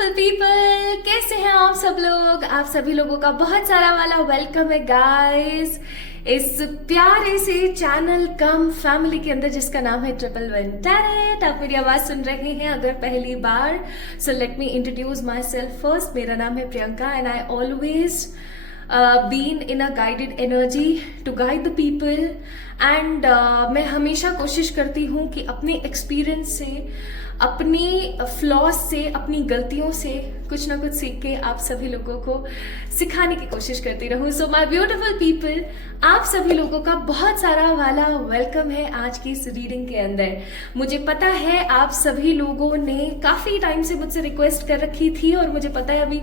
Beautiful people, कैसे हैं आप सब लोग। आप सभी लोगों का बहुत सारा वाला वेलकम है गाइस इस प्यारे से चैनल कम फैमिली के अंदर जिसका नाम है ट्रिपल वन टैलेंट। आप मेरी आवाज सुन रहे हैं अगर पहली बार, so let me introduce myself first. मेरा नाम है Priyanka and I always been in a guided energy to guide the people and मैं हमेशा कोशिश करती हूँ कि अपने एक्सपीरियंस से, अपनी फ्लॉज से, अपनी गलतियों से कुछ ना कुछ सीख के आप सभी लोगों को सिखाने की कोशिश करती रहूं। सो माय ब्यूटीफुल पीपल, आप सभी लोगों का बहुत सारा वाला वेलकम है आज की इस रीडिंग के अंदर। मुझे पता है आप सभी लोगों ने काफी टाइम से मुझसे रिक्वेस्ट कर रखी थी और मुझे पता है अभी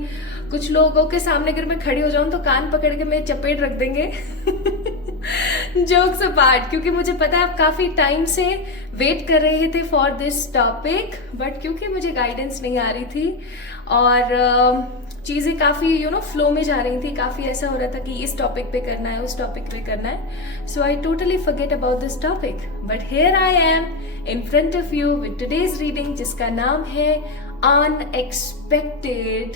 कुछ लोगों के सामने अगर मैं खड़ी हो जाऊं तो कान पकड़ के मैं चपेट रख देंगे जोक्स अपार्ट, क्योंकि मुझे पता है आप काफी टाइम से वेट कर रहे थे फॉर दिस टॉपिक, बट क्योंकि मुझे गाइडेंस नहीं आ रही थी और चीजें काफी फ्लो में जा रही थी, काफी ऐसा हो रहा था कि इस टॉपिक पे करना है, उस टॉपिक पे करना है, so I totally forget about this topic. But here I am in front of you with today's reading जिसका नाम है unexpected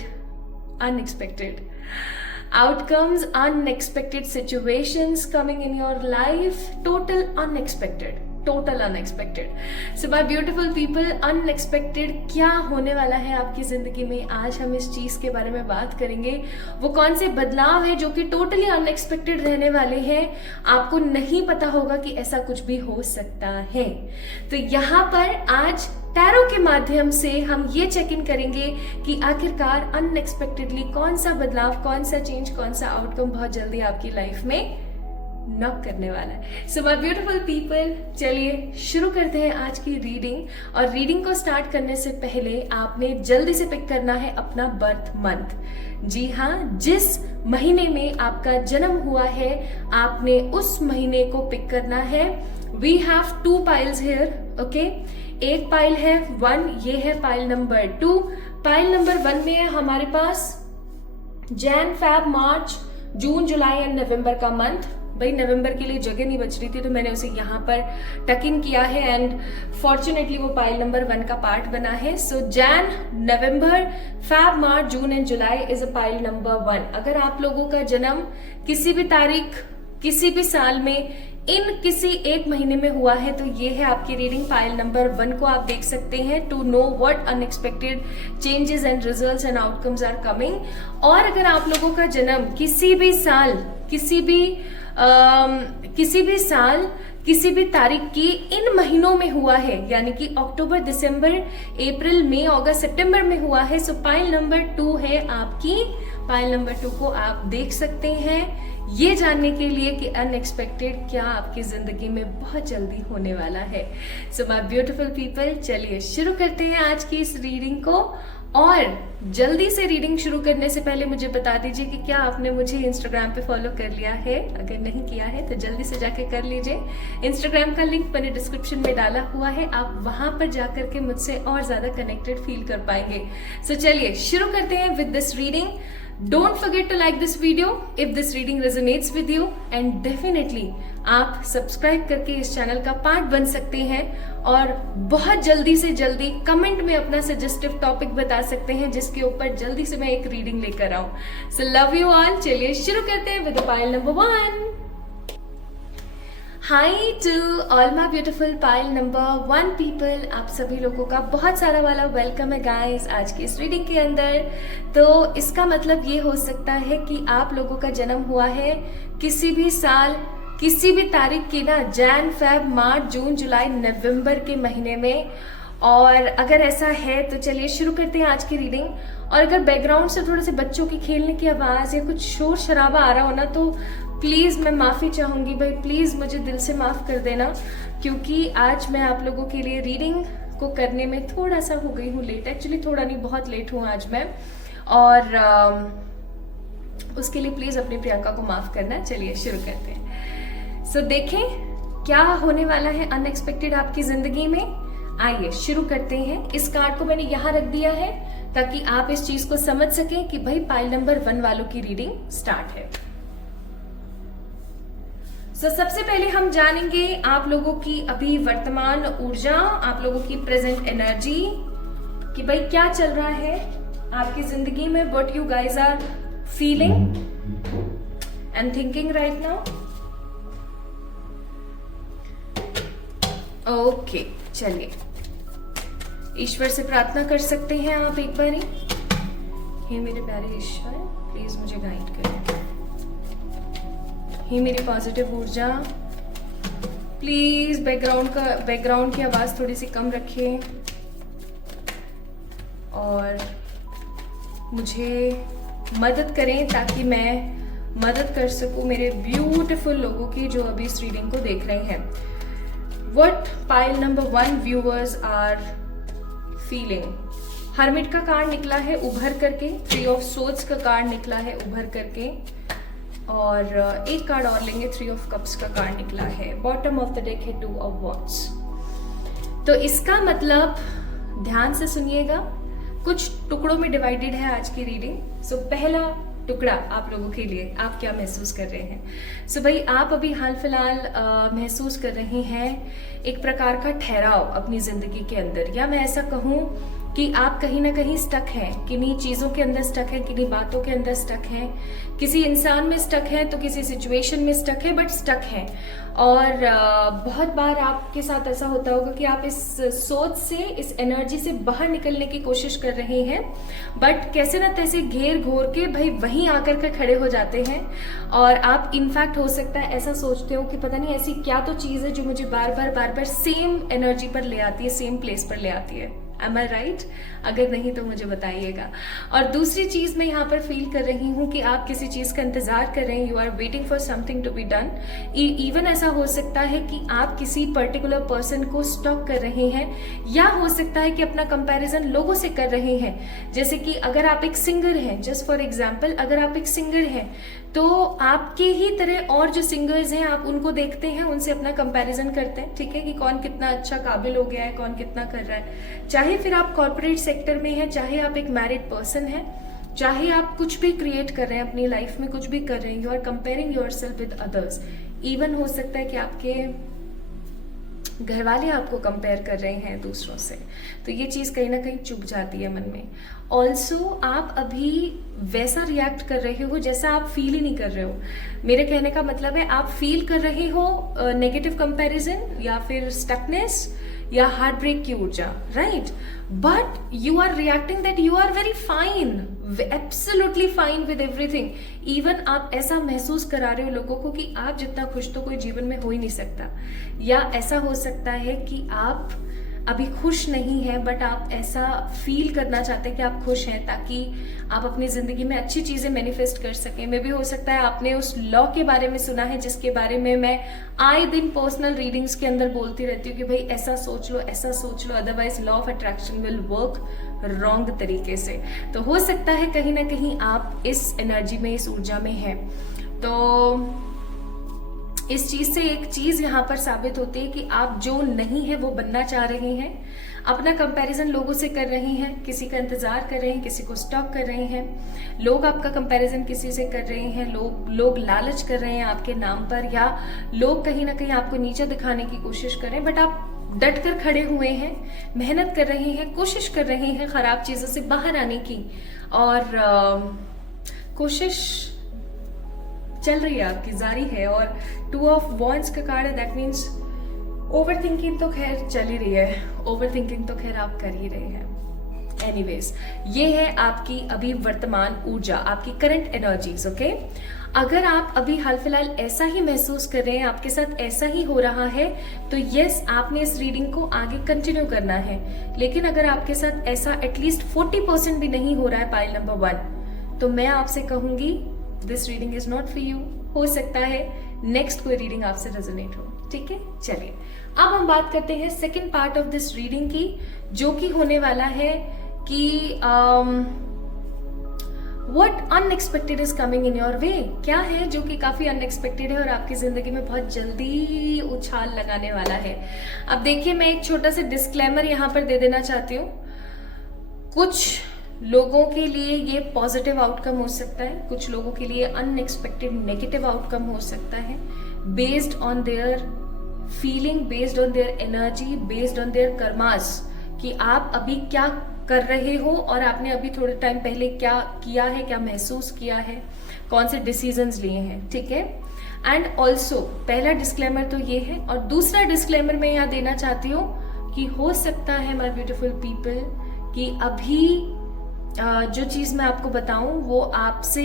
outcomes, unexpected situations coming in your life, total unexpected. So my beautiful people, unexpected क्या होने वाला है आपकी जिंदगी में, आज हम इस चीज के बारे में बात करेंगे। वो कौन से बदलाव है जो कि टोटली अनएक्सपेक्टेड रहने वाले हैं, आपको नहीं पता होगा कि ऐसा कुछ भी हो सकता है। तो यहाँ पर आज टैरो के माध्यम से हम ये चेक इन करेंगे कि आखिरकार अनएक्सपेक्टेडली कौन सा बदलाव, कौन सा चेंज, कौन सा आउटकम बहुत जल्दी आपकी लाइफ में नॉक करने वाला है। सो माय ब्यूटीफुल पीपल, चलिए शुरू करते हैं आज की रीडिंग। और रीडिंग को स्टार्ट करने से पहले आपने जल्दी से पिक करना है अपना बर्थ मंथ। जी हाँ, जिस महीने में आपका जन्म हुआ है आपने उस महीने को पिक करना है। We have 2 piles here, okay. एक पाइल है 1, ये है पाइल नंबर 2। पाइल नंबर 1 में है हमारे पास Jan, Feb, March, June, July and November का मंथ। भाई नवंबर के लिए जगह नहीं बच रही थी तो मैंने उसे यहाँ पर टक इन किया है एंड फॉर्चुनेटली वो पाइल नंबर 1 का पार्ट बना है। So Jan, November, Feb, March, June and July is a pile number 1। अगर आप लोगों का जन्म किसी भी तारीख, किसी भी साल में, इन किसी एक महीने में हुआ है तो ये है आपकी रीडिंग। पाइल नंबर 1 को आप देख सकते हैं to know what unexpected changes and results and outcomes are coming. और अगर आप लोगों का जन्म किसी भी साल, किसी भी तारीख की इन महीनों में हुआ है, यानी कि अक्टूबर, दिसंबर, अप्रैल, मई, अगस्त, सितंबर में हुआ है, सो पाइल नंबर 2 है आपकी। पाइल नंबर 2 को आप देख सकते हैं ये जानने के लिए कि अनएक्सपेक्टेड क्या आपकी जिंदगी में बहुत जल्दी होने वाला है। सो माय ब्यूटीफुल पीपल, चलिए शुरू करते हैं आज की इस रीडिंग को। और जल्दी से रीडिंग शुरू करने से पहले मुझे बता दीजिए कि क्या आपने मुझे इंस्टाग्राम पे फॉलो कर लिया है। अगर नहीं किया है तो जल्दी से जाके कर लीजिए। इंस्टाग्राम का लिंक मैंने डिस्क्रिप्शन में डाला हुआ है, आप वहां पर जाकर के मुझसे और ज्यादा कनेक्टेड फील कर पाएंगे। सो चलिए शुरू करते हैं with this reading. Don't forget to like this video if this reading resonates with you and definitely आप सब्सक्राइब करके इस चैनल का पार्ट बन सकते हैं और बहुत जल्दी से जल्दी कमेंट में अपना सजेस्टिव टॉपिक बता सकते हैं जिसके ऊपर जल्दी से मैं एक रीडिंग लेकर आऊं। सो लव यू ऑल, चलिए शुरू करते हैं with pile number 1। Hi to all my beautiful pile number 1 people, आप सभी लोगों का बहुत सारा वाला वेलकम है गाइस आज की इस रीडिंग के अंदर। तो इसका मतलब ये हो सकता है कि आप लोगों का जन्म हुआ है किसी भी साल, किसी भी तारीख की ना, जैन, फेब, मार्च, जून, जुलाई, नवंबर के महीने में। और अगर ऐसा है तो चलिए शुरू करते हैं आज की रीडिंग। और अगर बैकग्राउंड से थोड़े से बच्चों की खेलने की आवाज या कुछ शोर शराबा आ रहा हो ना तो प्लीज मैं माफी चाहूंगी भाई, प्लीज मुझे दिल से माफ कर देना, क्योंकि आज मैं आप लोगों के लिए रीडिंग को करने में थोड़ा सा हो गई हूँ लेट। एक्चुअली थोड़ा नहीं, बहुत लेट हूँ आज मैं, और उसके लिए प्लीज अपनी प्रियंका को माफ करना। चलिए शुरू करते हैं। सो देखें क्या होने वाला है अनएक्सपेक्टेड आपकी जिंदगी में। आइए शुरू करते हैं। इस कार्ड को मैंने यहाँ रख दिया है ताकि आप इस चीज को समझ सकें कि भाई पाइल नंबर 1 वालों की रीडिंग स्टार्ट है। सबसे पहले हम जानेंगे आप लोगों की अभी वर्तमान ऊर्जा, आप लोगों की प्रेजेंट एनर्जी, कि भाई क्या चल रहा है आपकी जिंदगी में what you guys are feeling and thinking right now. Okay, चलिए ईश्वर से प्रार्थना कर सकते हैं आप एक बार ही। हे मेरे प्यारे ईश्वर, प्लीज मुझे गाइड करें। हे मेरी पॉजिटिव ऊर्जा, प्लीज बैकग्राउंड की आवाज थोड़ी सी कम रखें और मुझे मदद करें ताकि मैं मदद कर सकूं मेरे ब्यूटीफुल लोगों की जो अभी इस रीडिंग को देख रहे हैं। What pile number 1 viewers are feeling? Hermit का कार्ड निकला है उभर करके, 3 ऑफ सोर्ड्स का कार्ड निकला है उभर करके, और एक कार्ड और लेंगे, 3 ऑफ कप्स का कार्ड निकला है। बॉटम ऑफ द डेक है 2 ऑफ वॉन्ड्स। तो इसका मतलब ध्यान से सुनिएगा, कुछ टुकड़ों में डिवाइडेड है आज की रीडिंग। सो पहला टुकड़ा आप लोगों के लिए, आप क्या महसूस कर रहे हैं। सो भाई आप अभी हाल फिलहाल महसूस कर रहे हैं एक प्रकार का ठहराव अपनी जिंदगी के अंदर, या मैं ऐसा कहूं कि आप कहीं ना कहीं स्टक हैं, किन्हीं चीजों के अंदर स्टक है, किन्हीं बातों के अंदर स्टक हैं, किसी इंसान में स्टक है तो किसी सिचुएशन में स्टक है, बट स्टक है। और बहुत बार आपके साथ ऐसा होता होगा कि आप इस सोच से, इस एनर्जी से बाहर निकलने की कोशिश कर रहे हैं, बट कैसे ना तैसे घेर घोर के भाई वहीं आकर के खड़े हो जाते हैं। और आप इनफैक्ट हो सकता है ऐसा सोचते हो कि पता नहीं ऐसी क्या तो चीज है जो मुझे बार बार सेम एनर्जी पर ले आती है, सेम प्लेस पर ले आती है। Am I right? अगर नहीं तो मुझे बताइएगा। और दूसरी चीज मैं यहाँ पर फील कर रही हूँ कि आप किसी चीज का इंतजार कर रहे हैं, you are waiting for something to be done. Even ऐसा हो सकता है कि आप किसी पर्टिकुलर पर्सन को स्टॉक कर रहे हैं, या हो सकता है कि अपना कंपैरिजन लोगों से कर रहे हैं। जैसे कि अगर आप एक सिंगर हैं, जस्ट फॉर एग्जाम्पल, अगर आप एक सिंगर हैं तो आपके ही तरह और जो सिंगर्स हैं आप उनको देखते हैं, उनसे अपना कंपैरिजन करते हैं, ठीक है, कि कौन कितना अच्छा काबिल हो गया है, कौन कितना कर रहा है। चाहे फिर आप कॉर्पोरेट सेक्टर में हैं, चाहे आप एक मैरिड पर्सन हैं, चाहे आप कुछ भी क्रिएट कर रहे हैं अपनी लाइफ में, कुछ भी कर रहे हैं, you are comparing yourself with others. Even हो सकता है कि आपके घर वाले आपको कंपेयर कर रहे हैं दूसरों से, तो ये चीज कहीं ना कहीं चुभ जाती है मन में। ऑल्सो आप अभी वैसा रिएक्ट कर रहे हो जैसा आप फील ही नहीं कर रहे हो। मेरे कहने का मतलब है आप फील कर रहे हो नेगेटिव कंपैरिजन या फिर स्टकनेस या हार्ट ब्रेक की ऊर्जा, right, but you are reacting that you are very fine, absolutely fine with everything. Even आप ऐसा महसूस करा रहे हो लोगों को कि आप जितना खुश तो कोई जीवन में हो ही नहीं सकता। या ऐसा हो सकता है कि आप अभी खुश नहीं है, बट आप ऐसा फील करना चाहते हैं कि आप खुश हैं ताकि आप अपनी जिंदगी में अच्छी चीजें मैनिफेस्ट कर सकें। मे भी हो सकता है आपने उस लॉ के बारे में सुना है जिसके बारे में मैं आए दिन पर्सनल रीडिंग्स के अंदर बोलती रहती हूँ कि भाई ऐसा सोच लो, ऐसा सोच लो, otherwise law of attraction will work wrong तरीके से। तो हो सकता है कहीं ना कहीं आप इस एनर्जी में, इस ऊर्जा में हैं। तो इस चीज से एक चीज यहाँ पर साबित होती है कि आप जो नहीं है वो बनना चाह रहे हैं। अपना कंपैरिजन लोगों से कर रहे हैं, किसी का इंतजार कर रहे हैं, किसी को स्टॉक कर रहे हैं। लोग आपका कंपैरिजन किसी से कर रहे हैं, लोग लालच कर रहे हैं आपके नाम पर, या लोग कहीं ना कहीं आपको नीचा दिखाने की कोशिश कर रहे हैं, बट आप डट कर खड़े हुए हैं, मेहनत कर रहे हैं, कोशिश कर रहे हैं खराब चीजों से बाहर आने की, और कोशिश चल रही है आपकी, जारी है। और 2 ऑफ वॉन्ड्स का कार्ड है, दैट मीन्स ओवर थिंकिंग तो खैर चल ही रही है, ओवर थिंकिंग तो खैर आप कर ही रहे हैं। एनीवेज, ये है आपकी अभी वर्तमान ऊर्जा, आपकी करंट एनर्जीज, ओके। अगर आप अभी हाल फिलहाल ऐसा ही महसूस कर रहे हैं, आपके साथ ऐसा ही हो रहा है, तो यस, आपने इस रीडिंग को आगे कंटिन्यू करना है। लेकिन अगर आपके साथ ऐसा एटलीस्ट 40% भी नहीं हो रहा है पाइल नंबर 1, तो मैं आपसे कहूंगी this reading is not for you. हो सकता है नेक्स्ट कोई रीडिंग आपसे रेजोनेट हो, ठीक है। चलिए अब हम बात करते हैं second part of this reading की, जो कि होने वाला है कि what unexpected is coming in your way. क्या है जो कि काफी अनएक्सपेक्टेड है और आपकी जिंदगी में बहुत जल्दी उछाल लगाने वाला है। अब देखिए, मैं एक छोटा सा डिस्क्लेमर यहाँ पर दे देना चाहती हूँ। कुछ लोगों के लिए ये पॉजिटिव आउटकम हो सकता है, कुछ लोगों के लिए अनएक्सपेक्टेड नेगेटिव आउटकम हो सकता है, based on their feeling, based on their energy, based on their karmas, कि आप अभी क्या कर रहे हो और आपने अभी थोड़े टाइम पहले क्या किया है, क्या महसूस किया है, कौन से डिसीजंस लिए हैं, ठीक है। एंड ऑल्सो पहला डिस्क्लेमर तो ये है, और दूसरा डिस्क्लेमर मैं यहाँ देना चाहती हूँ कि हो सकता है माय ब्यूटीफुल पीपल कि अभी जो चीज मैं आपको बताऊं वो आपसे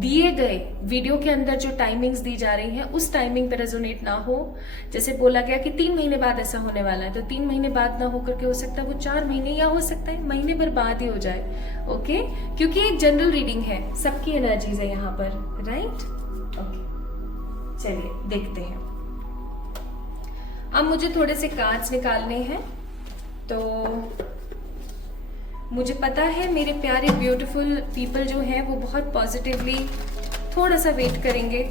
दिए गए वीडियो के अंदर जो टाइमिंग्स दी जा रही हैं उस टाइमिंग पे रेजोनेट ना हो। जैसे बोला गया कि 3 महीने बाद ऐसा होने वाला है, तो 3 महीने बाद ना होकर के हो सकता है वो 4 महीने या हो सकता है महीने भर बाद ही हो जाए, ओके। क्योंकि एक जनरल रीडिंग है, सबकी एनर्जीज है यहाँ पर, राइट, ओके। चलिए देखते हैं। अब मुझे थोड़े से कार्ड्स निकालने हैं, तो मुझे पता है मेरे प्यारे ब्यूटीफुल पीपल जो हैं वो बहुत पॉजिटिवली थोड़ा सा वेट करेंगे।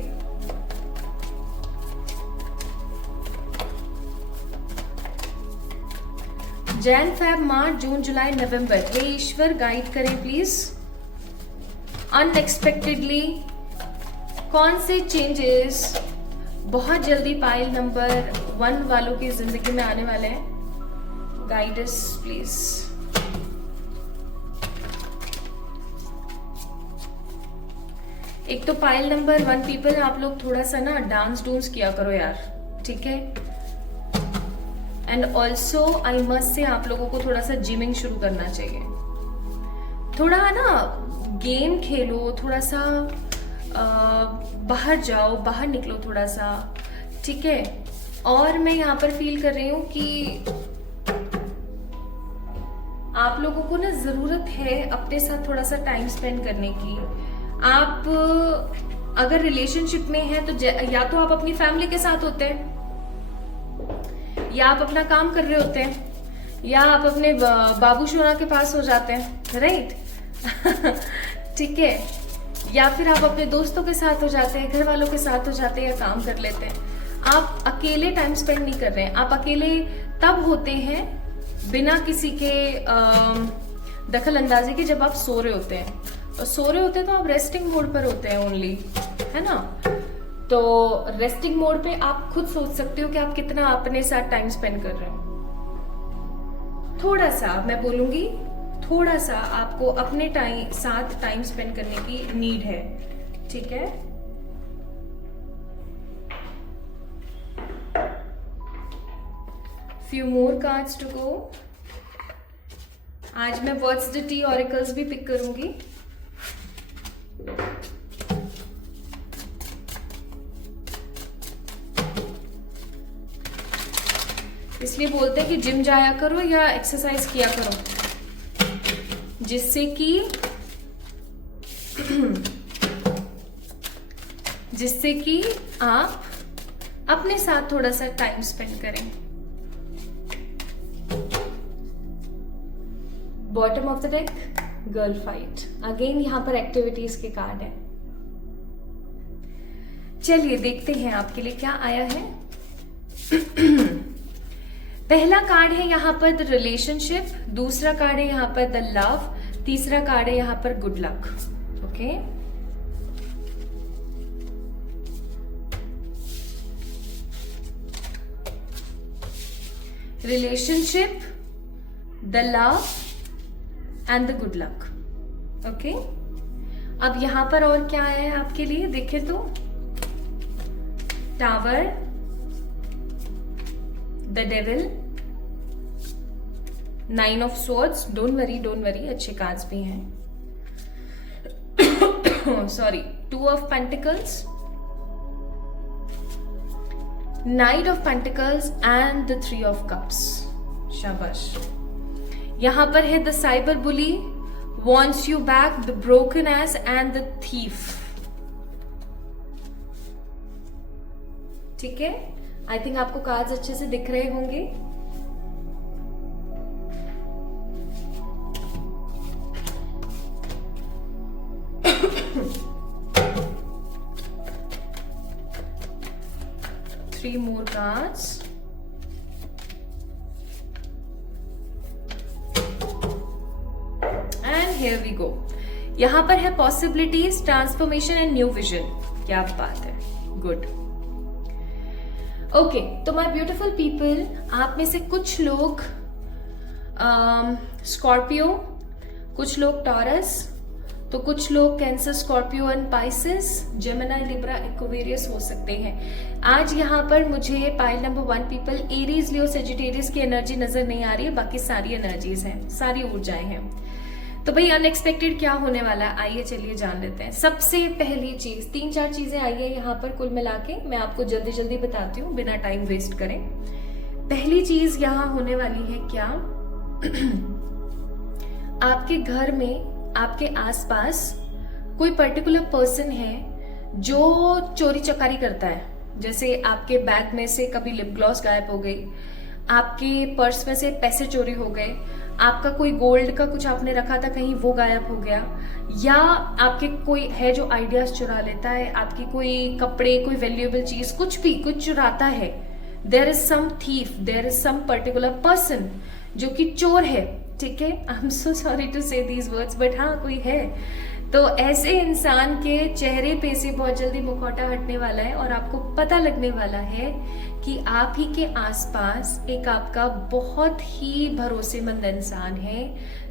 जैन, फेब, मार्च, जून, जुलाई, नवंबर, हे ईश्वर गाइड करें प्लीज। अनएक्सपेक्टेडली कौन से चेंजेस बहुत जल्दी पाइल नंबर 1 वालों की जिंदगी में आने वाले हैं, गाइड अस प्लीज। एक तो पाइल नंबर 1 पीपल, आप लोग थोड़ा सा ना डांस डूंस किया करो यार, ठीक है। And also I must say आप लोगों को थोड़ा सा जिमिंग शुरू करना चाहिए। थोड़ा ना गेम खेलो, थोड़ा सा बाहर जाओ, बाहर निकलो थोड़ा सा, ठीक है। और मैं यहाँ पर फील कर रही हूँ कि आप लोगों को ना जरूरत है अपने साथ थोड़ा सा टाइम स्पेंड करने की। आप अगर रिलेशनशिप में हैं तो या तो आप अपनी फैमिली के साथ होते हैं, या आप अपना काम कर रहे होते हैं, या आप अपने बाबू शोना के पास हो जाते हैं, राइट ठीक है, या फिर आप अपने दोस्तों के साथ हो जाते हैं, घर वालों के साथ हो जाते हैं, या काम कर लेते हैं। आप अकेले टाइम स्पेंड नहीं कर रहे हैं। आप अकेले तब होते हैं बिना किसी के दखल अंदाजी के जब आप सो रहे होते हैं, और सो रहे होते हैं तो आप रेस्टिंग मोड पर होते हैं ओनली, है ना। तो रेस्टिंग मोड पे आप खुद सोच सकते हो कि आप कितना अपने साथ टाइम स्पेंड कर रहे हो। थोड़ा सा मैं बोलूंगी, थोड़ा सा आपको अपने साथ टाइम स्पेंड करने की नीड है, ठीक है। Few more cards to go. आज मैं वर्ड्स द टी ऑरिकल्स भी पिक करूंगी। इसलिए बोलते हैं कि जिम जाया करो या एक्सरसाइज किया करो, जिससे कि आप अपने साथ थोड़ा सा टाइम स्पेंड करें। Bottom of the deck, girl fight. Again यहां पर एक्टिविटीज के कार्ड है। चलिए देखते हैं आपके लिए क्या आया है। पहला कार्ड है यहाँ पर द रिलेशनशिप, दूसरा कार्ड है यहाँ पर द लव, तीसरा कार्ड है यहाँ पर good luck, okay. Relationship, the love and the good luck, okay. अब यहां पर और क्या आया है आपके लिए, देखें तो tower, the devil, 9 of swords, don't worry अच्छे कार्ड्स भी हैं, sorry, 2 of pentacles, night of pentacles and the 3 of cups. शाबाश। यहां पर है the cyber bully, wants you back, the broken ass and the thief, ठीक है। आई थिंक आपको कार्ड्स अच्छे से दिख रहे होंगे। Three more cards. And here we go. यहां पर है possibilities, transformation and new vision. क्या बात है, गुड। ओके, तो माय ब्यूटीफुल पीपल, आप में से कुछ लोग स्कॉर्पियो, कुछ लोग टॉरस, तो कुछ लोग cancer, Scorpio and Pisces, Gemini, Libra, Aquarius हो सकते हैं। आज यहाँ पर मुझे पाइल नंबर 1 पीपल एरीज, लियो, सेजिटेरियस की एनर्जी नजर नहीं आ रही है, बाकी सारी एनर्जीज हैं, सारी ऊर्जाएं हैं। तो भाई अनएक्सपेक्टेड क्या होने वाला है, आइए चलिए जान लेते हैं। सबसे पहली चीज, 3-4 चीजें आई है यहाँ पर कुल मिला के, मैं आपको जल्दी जल्दी बताती हूँ बिना टाइम वेस्ट करें। पहली चीज यहाँ होने वाली है क्या, आपके घर में, आपके आसपास कोई पर्टिकुलर पर्सन है जो चोरी चकारी करता है। जैसे आपके बैग में से कभी लिप ग्लॉस गायब हो गई, आपके पर्स में से पैसे चोरी हो गए, आपका कोई गोल्ड का कुछ आपने रखा था कहीं वो गायब हो गया, या आपके कोई है जो आइडियाज चुरा लेता है, आपकी कोई कपड़े, कोई वैल्यूएबल चीज, कुछ भी कुछ चुराता है। There is some thief, there is some particular person जो कि चोर है, ठीक है। I am so sorry to say these words, but हाँ कोई है। तो ऐसे इंसान के चेहरे पे से बहुत जल्दी मुखौटा हटने वाला है और आपको पता लगने वाला है कि आप ही के आसपास एक आपका बहुत ही भरोसेमंद इंसान है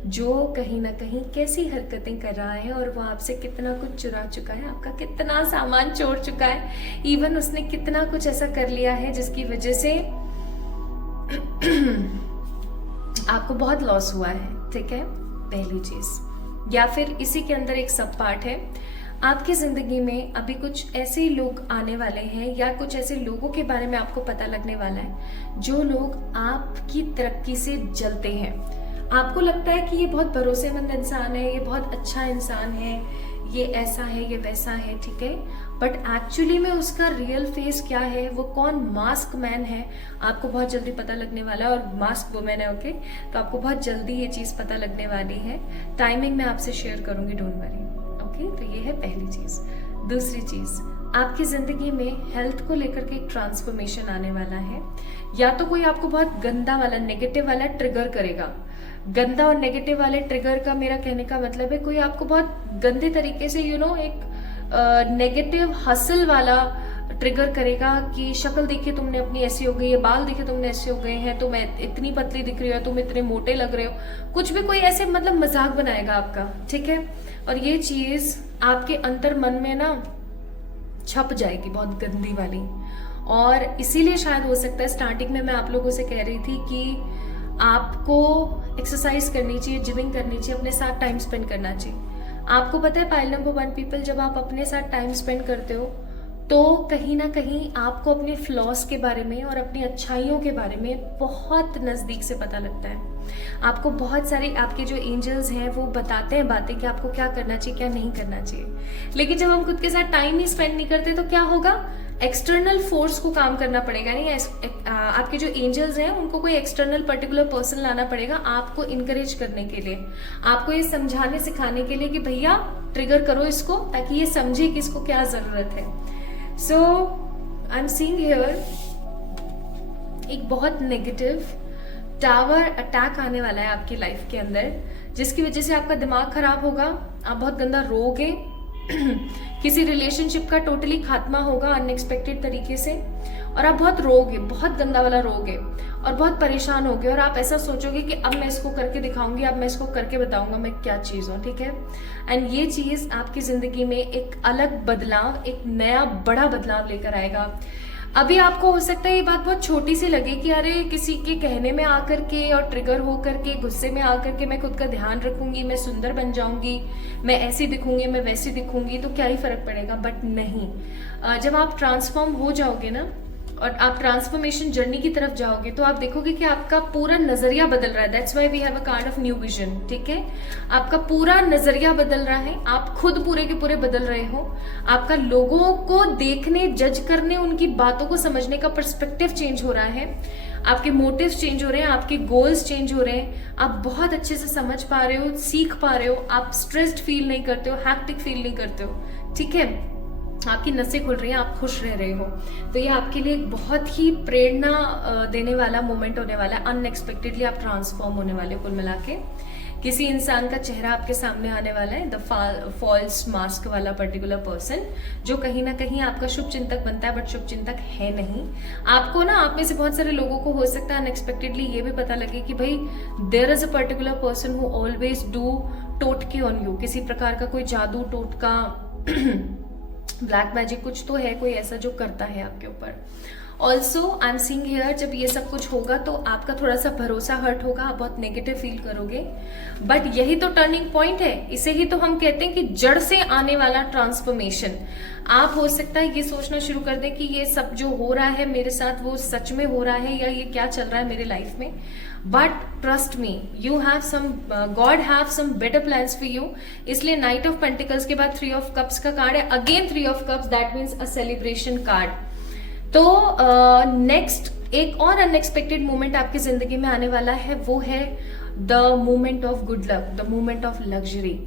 जो कहीं ना कहीं कैसी हरकतें कर रहा है और वो आपसे कितना कुछ चुरा चुका है, आपका कितना सामान चोर चुका है, इवन उसने कितना कुछ ऐसा कर लिया है जिसकी वजह से आपको बहुत लॉस हुआ है, ठीक है। पहली चीज, या फिर इसी के अंदर एक सब पार्ट है, आपकी जिंदगी में अभी कुछ ऐसे लोग आने वाले हैं या कुछ ऐसे लोगों के बारे में आपको पता लगने वाला है जो लोग आपकी तरक्की से जलते हैं। आपको लगता है कि ये बहुत भरोसेमंद इंसान है, ये बहुत अच्छा इंसान है, ये ऐसा है, ये वैसा है, ठीक है, बट एक्चुअली में उसका रियल फेस क्या है, वो कौन मास्क मैन है, आपको बहुत जल्दी पता लगने वाला है। और मास्क वुमेन है, ओके, तो आपको बहुत जल्दी ये चीज पता लगने वाली है। टाइमिंग मैं आपसे शेयर करूंगी, डोंट वरी, ओके। तो ये है पहली चीज। दूसरी चीज, आपकी जिंदगी में हेल्थ को लेकर के एक ट्रांसफॉर्मेशन आने वाला है। या तो कोई आपको बहुत गंदा वाला, नेगेटिव वाला ट्रिगर करेगा। गंदा और नेगेटिव वाले ट्रिगर का मेरा कहने का मतलब है कोई आपको बहुत गंदे तरीके से एक नेगेटिव हसल वाला ट्रिगर करेगा कि शक्ल देखिए तुमने अपनी ऐसी हो गई है, बाल देखिए तुमने ऐसे हो गए हैं, तुम इतनी पतली दिख रही हो, तुम इतने मोटे लग रहे हो, कुछ भी कोई ऐसे मतलब मजाक बनाएगा आपका, ठीक है। और ये चीज आपके अंतर मन में ना छप जाएगी, बहुत गंदी वाली। और इसीलिए शायद हो सकता है स्टार्टिंग में मैं आप लोगों से कह रही थी कि आपको एक्सरसाइज करनी चाहिए, जिमिंग करनी चाहिए, अपने साथ टाइम स्पेंड करना चाहिए। आपको पता है पाइल नंबर 1 पीपल, जब आप अपने साथ टाइम स्पेंड करते हो तो कहीं ना कहीं आपको अपने फ्लॉस के बारे में और अपनी अच्छाइयों के बारे में बहुत नजदीक से पता लगता है। आपको बहुत सारे आपके जो एंजल्स हैं वो बताते हैं बातें कि आपको क्या करना चाहिए, क्या नहीं करना चाहिए। लेकिन जब हम खुद के साथ टाइम ही स्पेंड नहीं करते तो क्या होगा, एक्सटर्नल फोर्स को काम करना पड़ेगा। नहीं, आपके जो एंजल्स हैं उनको कोई एक्सटर्नल पर्टिकुलर पर्सन लाना पड़ेगा आपको इनकरेज करने के लिए, आपको ये समझाने सिखाने के लिए कि भैया ट्रिगर करो इसको, ताकि ये समझे कि इसको क्या जरूरत है। So I am seeing here एक बहुत नेगेटिव टावर अटैक आने वाला है आपकी लाइफ के अंदर, जिसकी वजह से आपका दिमाग खराब होगा, आप बहुत गंदा रोगे, किसी रिलेशनशिप का टोटली खात्मा होगा अनएक्सपेक्टेड तरीके से, और आप बहुत रोगे, बहुत गंदा वाला रोगे और बहुत परेशान होगे, और आप ऐसा सोचोगे कि अब मैं इसको करके दिखाऊंगी, अब मैं इसको करके बताऊंगा मैं क्या चीज हूँ, ठीक है। एंड ये चीज आपकी जिंदगी में एक अलग बदलाव, एक नया बड़ा बदलाव लेकर आएगा। अभी आपको हो सकता है ये बात बहुत छोटी सी लगे कि अरे किसी के कहने में आकर के और ट्रिगर होकर के, गुस्से में आकर के मैं खुद का ध्यान रखूंगी, मैं सुंदर बन जाऊंगी, मैं ऐसी दिखूंगी, मैं वैसी दिखूंगी, तो क्या ही फर्क पड़ेगा। बट नहीं, जब आप ट्रांसफॉर्म हो जाओगे ना और आप ट्रांसफॉर्मेशन जर्नी की तरफ जाओगे तो आप देखोगे कि आपका पूरा नजरिया बदल रहा है। That's why we have a card of new vision, ठीक है। आपका पूरा नजरिया बदल रहा है, आप खुद पूरे के पूरे बदल रहे हो, आपका लोगों को देखने, जज करने, उनकी बातों को समझने का पर्सपेक्टिव चेंज हो रहा है, आपके मोटिव्स चेंज हो रहे हैं, आपके गोल्स चेंज हो रहे हैं, आप बहुत अच्छे से समझ पा रहे हो, सीख पा रहे हो, आप स्ट्रेस्ड फील नहीं करते हो, हैक्टिक फील नहीं करते हो, ठीक है। आपकी नसें खुल रही हैं, आप खुश रह रहे हो। तो ये आपके लिए एक बहुत ही प्रेरणा देने वाला मोमेंट होने वाला है। अनएक्सपेक्टेडली आप ट्रांसफॉर्म होने वाले कुल मिला के, किसी इंसान का चेहरा आपके सामने आने वाला है, द फॉल्स मास्क वाला पर्टिकुलर पर्सन, जो कहीं ना कहीं आपका शुभ चिंतक बनता है बट शुभ चिंतक है नहीं। आपको ना, आप में से बहुत सारे लोगों को हो सकता है अनएक्सपेक्टेडली ये भी पता लगे कि भाई there is a particular person who always do टोटके ऑन यू, किसी प्रकार का कोई जादू टोटका ब्लैक मैजिक कुछ तो है, कोई ऐसा जो करता है आपके ऊपर। Also I am seeing here, जब ये सब कुछ होगा तो आपका थोड़ा सा भरोसा हर्ट होगा, आप बहुत नेगेटिव फील करोगे, बट यही तो टर्निंग पॉइंट है। इसे ही तो हम कहते हैं कि जड़ से आने वाला ट्रांसफॉर्मेशन। आप हो सकता है ये सोचना शुरू कर दें कि ये सब जो हो रहा है मेरे साथ वो सच में हो रहा है या ये क्या चल रहा है मेरे लाइफ में, but trust me, you have some, God have some better plans for you. इसलिए नाइट ऑफ पेंटिकल्स के बाद 3 ऑफ कप्स का कार्ड है, again 3 of cups, that means a celebration card. तो नेक्स्ट एक और अनएक्सपेक्टेड मोमेंट आपकी जिंदगी में आने वाला है, वो है the moment of good luck, the moment of luxury.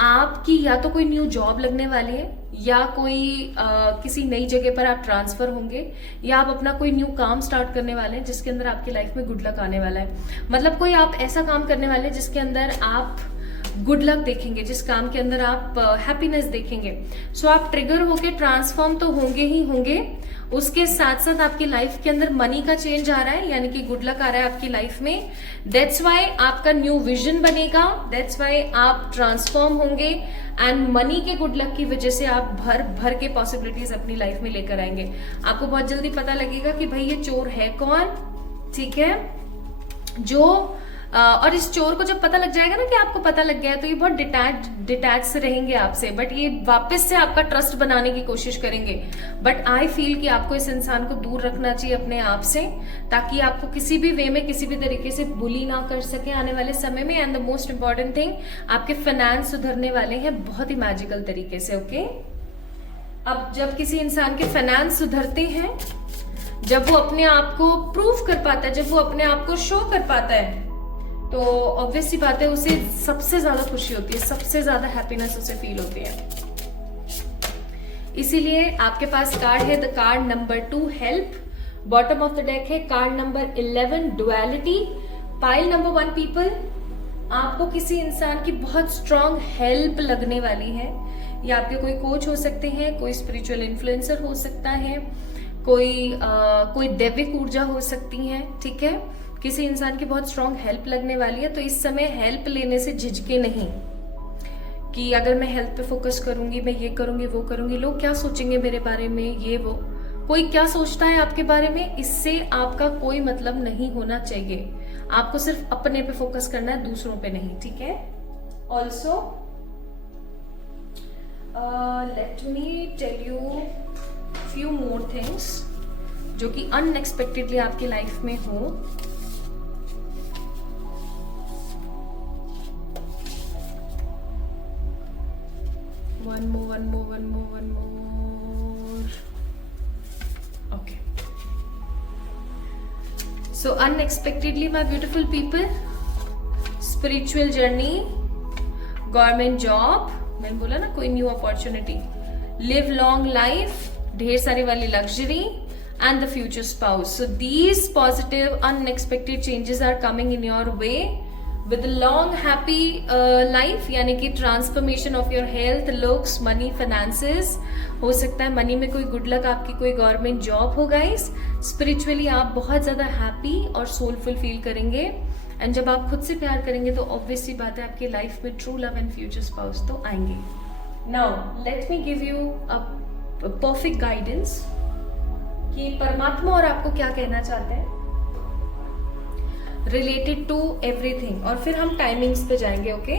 आपकी या तो कोई न्यू जॉब लगने वाली है, या कोई किसी नई जगह पर आप ट्रांसफर होंगे, या आप अपना कोई न्यू काम स्टार्ट करने वाले हैं जिसके अंदर आपकी लाइफ में गुड लक आने वाला है। मतलब कोई आप ऐसा काम करने वाले हैं जिसके अंदर आप गुड लक देखेंगे, जिस काम के अंदर आप हैप्पीनेस देखेंगे। सो आप ट्रिगर होके ट्रांसफॉर्म तो होंगे ही होंगे, उसके साथ साथ आपकी लाइफ के अंदर मनी का चेंज आ रहा है, यानी कि गुड लक आ रहा है आपकी लाइफ में। दैट्स वाई आपका न्यू विजन बनेगा, दैट्स वाई आप ट्रांसफॉर्म होंगे, एंड मनी के गुड लक की वजह से आप भर भर के पॉसिबिलिटीज अपनी लाइफ में लेकर आएंगे। आपको बहुत जल्दी पता लगेगा कि भाई ये चोर है कौन, ठीक है, जो और इस चोर को जब पता लग जाएगा ना कि आपको पता लग गया है, तो ये बहुत डिटैच से रहेंगे आपसे, बट ये वापस से आपका ट्रस्ट बनाने की कोशिश करेंगे। बट आई फील कि आपको इस इंसान को दूर रखना चाहिए अपने आप से, ताकि आपको किसी भी वे में किसी भी तरीके से बुली ना कर सके आने वाले समय में। And the most important thing, आपके फाइनेंस सुधरने वाले हैं बहुत ही मैजिकल तरीके से, ओके। अब जब किसी इंसान के फाइनेंस सुधरते हैं, जब वो अपने आप को प्रूव कर पाता है, जब वो अपने आप को शो कर पाता है, तो ऑब्वियस सी बात है उसे सबसे ज्यादा खुशी होती है, सबसे ज्यादा हैप्पीनेस उसे फील होती है। इसीलिए आपके पास कार्ड है the card number 2 help, bottom of the deck है card number 11 duality, pile number 1 people. आपको किसी इंसान की बहुत स्ट्रांग हेल्प लगने वाली है, या आपके कोई कोच हो सकते हैं, कोई स्पिरिचुअल इन्फ्लुएंसर हो सकता है, कोई दैविक ऊर्जा हो सकती है, ठीक है। किसी इंसान की बहुत स्ट्रांग हेल्प लगने वाली है, तो इस समय हेल्प लेने से झिझके नहीं कि अगर मैं हेल्प पे फोकस करूंगी, मैं ये करूंगी वो करूंगी, लोग क्या सोचेंगे मेरे बारे में, ये वो, कोई क्या सोचता है आपके बारे में, इससे आपका कोई मतलब नहीं होना चाहिए। आपको सिर्फ अपने पे फोकस करना है, दूसरों पे नहीं, ठीक है। Also let me tell you few more things जो कि अनएक्सपेक्टेडली आपकी लाइफ में हो। One more. Okay. So unexpectedly, my beautiful people, spiritual journey, government job, मैंने बोला ना कोई new opportunity, live long life, ढेर सारी वाली luxury, and the future spouse. So these positive unexpected changes are coming in your way. With a long happy life, यानी कि transformation of your health, looks, money, finances. हो सकता है money में कोई गुड लक, आपकी कोई गवर्नमेंट जॉब हो गाइस। स्पिरिचुअली आप बहुत ज्यादा हैप्पी और सोलफुल फील करेंगे, एंड जब आप खुद से प्यार करेंगे तो ऑब्वियस सी बात है आपकी लाइफ में true love and future spouse तो आएंगे। Now let me give you a perfect guidance कि परमात्मा और आपको क्या कहना चाहते हैं रिलेटेड टू एवरीथिंग, और फिर हम टाइमिंग्स पे जाएंगे, okay.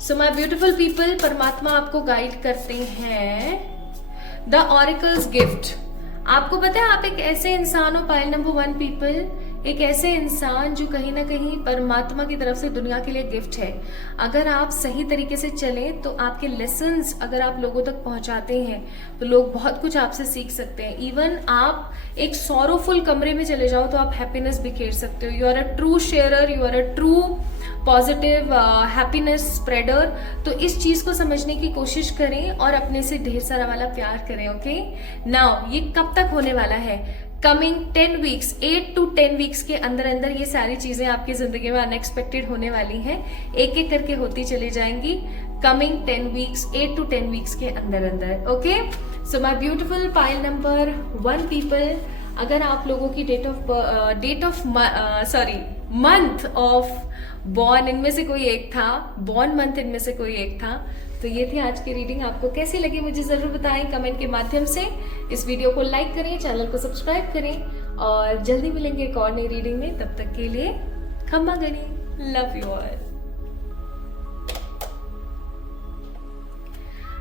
So my beautiful people, परमात्मा आपको गाइड करते हैं द ऑरिकल्स गिफ्ट। आपको पता है आप एक ऐसे इंसान हो, पाइल नंबर 1 पीपल, एक ऐसे इंसान जो कहीं ना कहीं परमात्मा की तरफ से दुनिया के लिए गिफ्ट है। अगर आप सही तरीके से चलें तो आपके लेसन्स अगर आप लोगों तक पहुंचाते हैं तो लोग बहुत कुछ आपसे सीख सकते हैं। इवन आप एक सॉरोफुल कमरे में चले जाओ तो आप हैप्पीनेस बिखेर सकते हो। You are a true sharer, you are a true positive happiness spreader. तो इस चीज को समझने की कोशिश करें और अपने से ढेर सारा वाला प्यार करें, ओके। नाउ ये कब तक होने वाला है? कमिंग 10 वीक्स, 8 to 10 वीक्स के अंदर अंदर ये सारी चीजें आपकी जिंदगी में अनएक्सपेक्टेड होने वाली हैं, एक एक करके होती चली जाएंगी। कमिंग 10 वीक्स, 8 to 10 वीक्स के अंदर अंदर। Okay, so my beautiful pile number 1 people, अगर आप लोगों की मंथ ऑफ बॉर्न इनमें से कोई एक था, बॉर्न मंथ इनमें से कोई एक था, तो ये थी आज की रीडिंग। आपको कैसी लगी मुझे जरूर बताएं कमेंट के माध्यम से। इस वीडियो को लाइक करें, चैनल को सब्सक्राइब करें और जल्दी मिलेंगे एक और नई रीडिंग में। तब तक के लिए खम्मा गनी, love you all.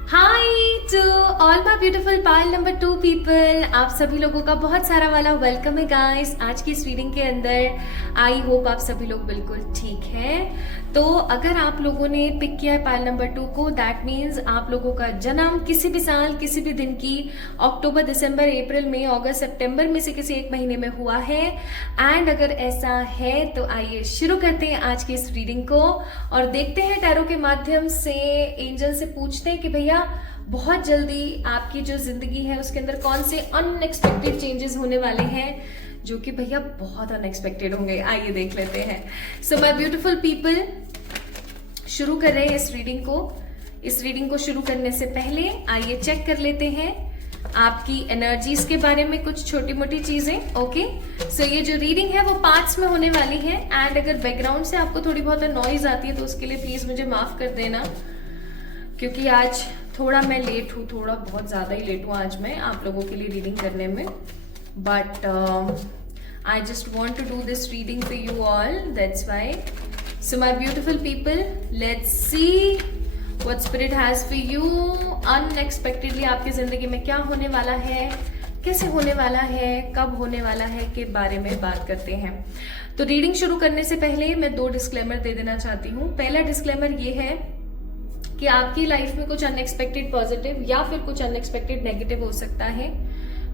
Hi to all my beautiful pile number 2 people, आप सभी लोगों का बहुत सारा वाला वेलकम है गाइस आज की इस रीडिंग के अंदर। आई होप आप सभी लोग बिल्कुल ठीक हैं। तो अगर आप लोगों ने पिक किया है पाइल नंबर 2 को, दैट मीन्स आप लोगों का जन्म किसी भी साल किसी भी दिन की अक्टूबर, दिसंबर, अप्रैल, मई, अगस्त, सितंबर में से किसी एक महीने में हुआ है। एंड अगर ऐसा है तो आइए शुरू करते हैं आज की इस रीडिंग को और देखते हैं टैरो के माध्यम से, एंजल से पूछते हैं कि भैया बहुत जल्दी आपकी जो जिंदगी है उसके अंदर कौन से अनएक्सपेक्टेड चेंजेस होने वाले हैं जो कि भैया बहुत अनएक्सपेक्टेड होंगे। आइए देख लेते हैं। सो माय ब्यूटीफुल पीपल, शुरू कर रहे हैं इस रीडिंग को। इस रीडिंग को शुरू करने से पहले आइए चेक कर लेते हैं आपकी एनर्जीज के बारे में कुछ छोटी मोटी चीजें। ओके, सो ये जो रीडिंग है वो पार्ट्स में होने वाली है। एंड अगर बैकग्राउंड से आपको थोड़ी बहुत नॉइज आती है तो उसके लिए प्लीज मुझे माफ कर देना, क्योंकि आज थोड़ा मैं लेट हूँ, थोड़ा बहुत ज्यादा ही लेट हूँ आज मैं आप लोगों के लिए रीडिंग करने में। But I just want to do this reading for you all, that's why. So my beautiful people, let's see what spirit has for you. Unexpectedly आपकी जिंदगी में क्या होने वाला है, कैसे होने वाला है, कब होने वाला है के बारे में बात करते हैं। तो रीडिंग शुरू करने से पहले मैं 2 डिस्क्लेमर दे देना चाहती हूँ। पहला डिस्क्लेमर ये है कि आपकी लाइफ में कुछ अनएक्सपेक्टेड पॉजिटिव या फिर कुछ अनएक्सपेक्टेड नेगेटिव हो सकता है,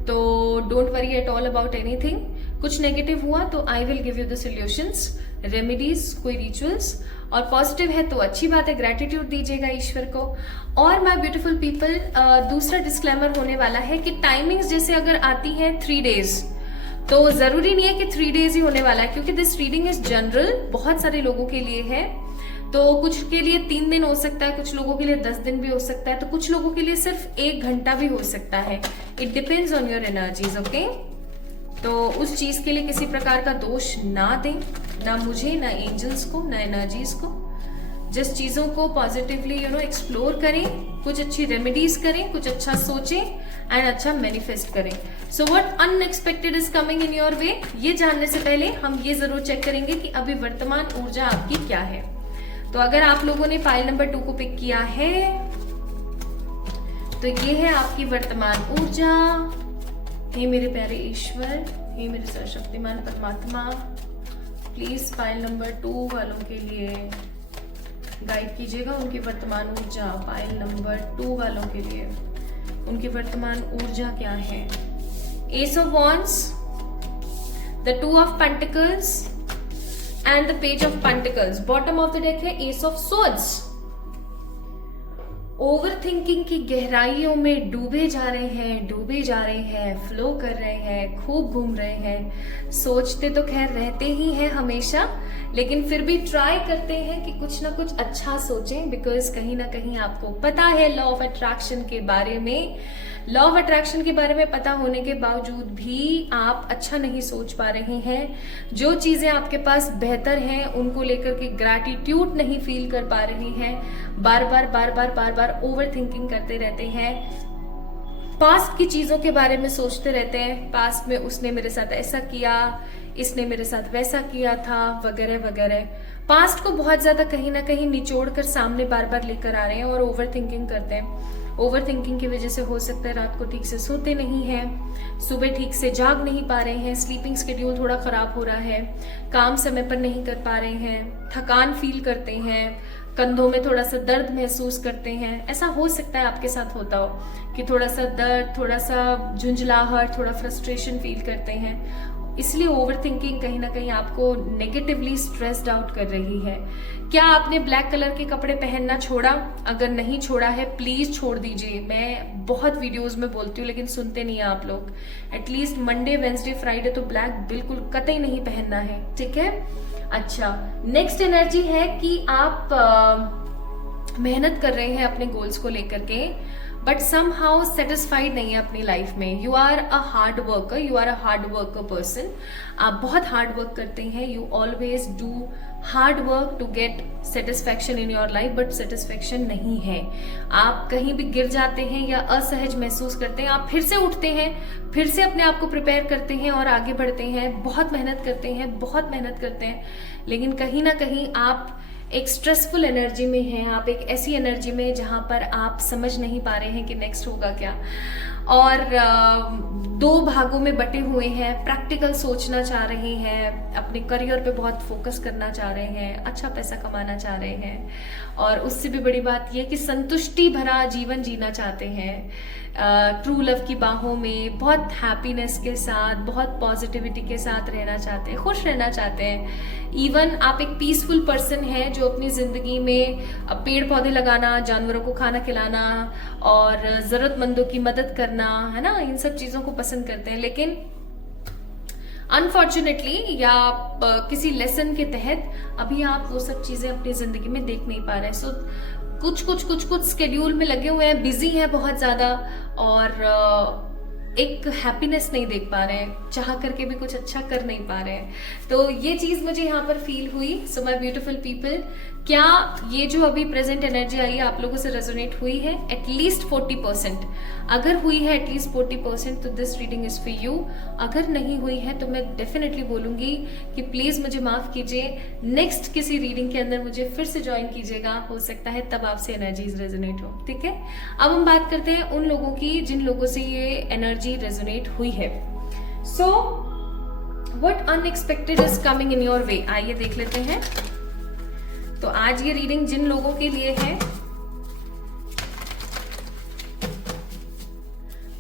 तो don't worry at all about anything. कुछ नेगेटिव हुआ तो I will give you the solutions, remedies, कोई रिचुअल्स, और पॉजिटिव है तो अच्छी बात है, ग्रेटिट्यूड दीजिएगा ईश्वर को। और माय ब्यूटीफुल पीपल, दूसरा डिस्क्लेमर होने वाला है कि टाइमिंग्स जैसे अगर आती हैं 3 डेज, तो जरूरी नहीं है कि 3 डेज ही होने वाला है, क्योंकि दिस रीडिंग इज जनरल, बहुत सारे लोगों के लिए है। तो कुछ के लिए 3 दिन हो सकता है, कुछ लोगों के लिए 10 दिन भी हो सकता है, तो कुछ लोगों के लिए सिर्फ 1 घंटा भी हो सकता है। It depends on your energies. Okay, तो उस चीज के लिए किसी प्रकार का दोष ना दें, ना मुझे, ना एंजल्स को, ना एनर्जीज को। जिस चीजों को पॉजिटिवली एक्सप्लोर करें, कुछ अच्छी रेमेडीज करें, कुछ अच्छा सोचें एंड अच्छा मैनिफेस्ट करें। So what unexpected is coming in your way, ये जानने से पहले हम ये जरूर चेक करेंगे कि अभी वर्तमान ऊर्जा आपकी क्या है। तो अगर आप लोगों ने पाइल नंबर 2 को पिक किया है तो ये है आपकी वर्तमान ऊर्जा। हे मेरे प्यारे ईश्वर, हे मेरे सर्वशक्तिमान परमात्मा, प्लीज पाइल नंबर 2 वालों के लिए गाइड कीजिएगा उनकी वर्तमान ऊर्जा। पाइल नंबर 2 वालों के लिए उनकी वर्तमान ऊर्जा क्या है। Ace of wands, the 2 of pentacles and the page of pentacles. Bottom of the deck है ace of swords. Over thinking की गहराइयों में डूबे जा रहे हैं, फ्लो कर रहे हैं, खूब घूम रहे हैं। सोचते तो खैर रहते ही हैं हमेशा, लेकिन फिर भी ट्राई करते हैं कि कुछ ना कुछ अच्छा सोचें, बिकॉज कहीं ना कहीं आपको पता है लॉ ऑफ अट्रैक्शन के बारे में। लॉ ऑफ अट्रैक्शन के बारे में पता होने के बावजूद भी आप अच्छा नहीं सोच पा रहे हैं। जो चीजें आपके पास बेहतर हैं उनको लेकर के ग्रैटिट्यूड नहीं फील कर पा रहे हैं। बार बार ओवर थिंकिंग करते रहते हैं। पास्ट की चीजों के बारे में सोचते रहते हैं, पास्ट में उसने मेरे साथ ऐसा किया, इसने मेरे साथ वैसा किया था, वगैरह वगैरह। पास्ट को बहुत ज्यादा कहीं ना कहीं निचोड़ कर सामने बार बार लेकर आ रहे हैं और ओवर थिंकिंग करते हैं। ओवर थिंकिंग की वजह से हो सकता है रात को ठीक से सोते नहीं हैं, सुबह ठीक से जाग नहीं पा रहे हैं, स्लीपिंग शेड्यूल थोड़ा खराब हो रहा है, काम समय पर नहीं कर पा रहे हैं, थकान फील करते हैं, कंधों में थोड़ा सा दर्द महसूस करते हैं। ऐसा हो सकता है आपके साथ होता हो कि थोड़ा सा दर्द, थोड़ा सा झुंझलाहट, थोड़ा फ्रस्ट्रेशन फील करते हैं। इसलिए ओवर थिंकिंग कहीं ना कहीं आपको नेगेटिवली स्ट्रेस्ड आउट कर रही है। क्या आपने ब्लैक कलर के कपड़े पहनना छोड़ा? अगर नहीं छोड़ा है प्लीज छोड़ दीजिए। मैं बहुत वीडियोस में बोलती हूँ लेकिन सुनते नहीं है आप लोग। एटलीस्ट मंडे वेंसडे फ्राइडे तो ब्लैक बिल्कुल कतई नहीं पहनना है, ठीक है। अच्छा, नेक्स्ट एनर्जी है कि आप मेहनत कर रहे हैं अपने गोल्स को लेकर के, बट सम हाउ सेटिस्फाइड नहीं है अपनी लाइफ में। You are a hard worker, you are a hard worker person. आप बहुत हार्ड वर्क करते हैं, you always do hard work to get satisfaction in your life, but satisfaction नहीं है। आप कहीं भी गिर जाते हैं या असहज महसूस करते हैं, आप फिर से उठते हैं, फिर से अपने आप को प्रिपेयर करते हैं और आगे बढ़ते हैं, बहुत मेहनत करते हैं, बहुत मेहनत करते हैं, लेकिन कहीं ना कहीं आप एक स्ट्रेसफुल एनर्जी में हैं। आप एक ऐसी एनर्जी में जहां पर आप समझ नहीं पा रहे हैं कि नेक्स्ट होगा क्या, और दो भागों में बटे हुए हैं। प्रैक्टिकल सोचना चाह रहे हैं, अपने करियर पे बहुत फोकस करना चाह रहे हैं, अच्छा पैसा कमाना चाह रहे हैं, और उससे भी बड़ी बात यह कि संतुष्टि भरा जीवन जीना चाहते हैं, ट्रू लव की बाहों में बहुत हैप्पीनेस के साथ, बहुत पॉजिटिविटी के साथ रहना चाहते हैं, खुश रहना चाहते हैं। इवन आप एक पीसफुल पर्सन है जो अपनी जिंदगी में पेड़ पौधे लगाना, जानवरों को खाना खिलाना और जरूरतमंदों की मदद करना, है ना, इन सब चीजों को पसंद करते हैं, लेकिन अनफॉर्चुनेटली या किसी लेसन के तहत अभी आप वो सब चीजें अपनी जिंदगी में देख नहीं पा रहे। सो कुछ स्केड्यूल में लगे हुए हैं, बिजी हैं बहुत ज्यादा, और एक हैप्पीनेस नहीं देख पा रहे हैं, चाह करके भी कुछ अच्छा कर नहीं पा रहे हैं। तो ये चीज मुझे यहाँ पर फील हुई। सो माय ब्यूटीफुल पीपल, क्या ये जो अभी प्रेजेंट एनर्जी आई है आप लोगों से रेजोनेट हुई है? एटलीस्ट 40%। अगर हुई है एटलीस्ट 40% तो this reading is for you. अगर नहीं हुई है तो मैं डेफिनेटली बोलूंगी कि प्लीज मुझे माफ कीजिए, नेक्स्ट किसी रीडिंग के अंदर मुझे फिर से ज्वाइन कीजिएगा, हो सकता है तब आपसे एनर्जीज रेजोनेट हो, ठीक है। अब हम बात करते हैं उन लोगों की जिन लोगों से ये एनर्जी रेजोनेट हुई है। So what unexpected is coming in your way, आइए देख लेते हैं। तो आज ये रीडिंग जिन लोगों के लिए है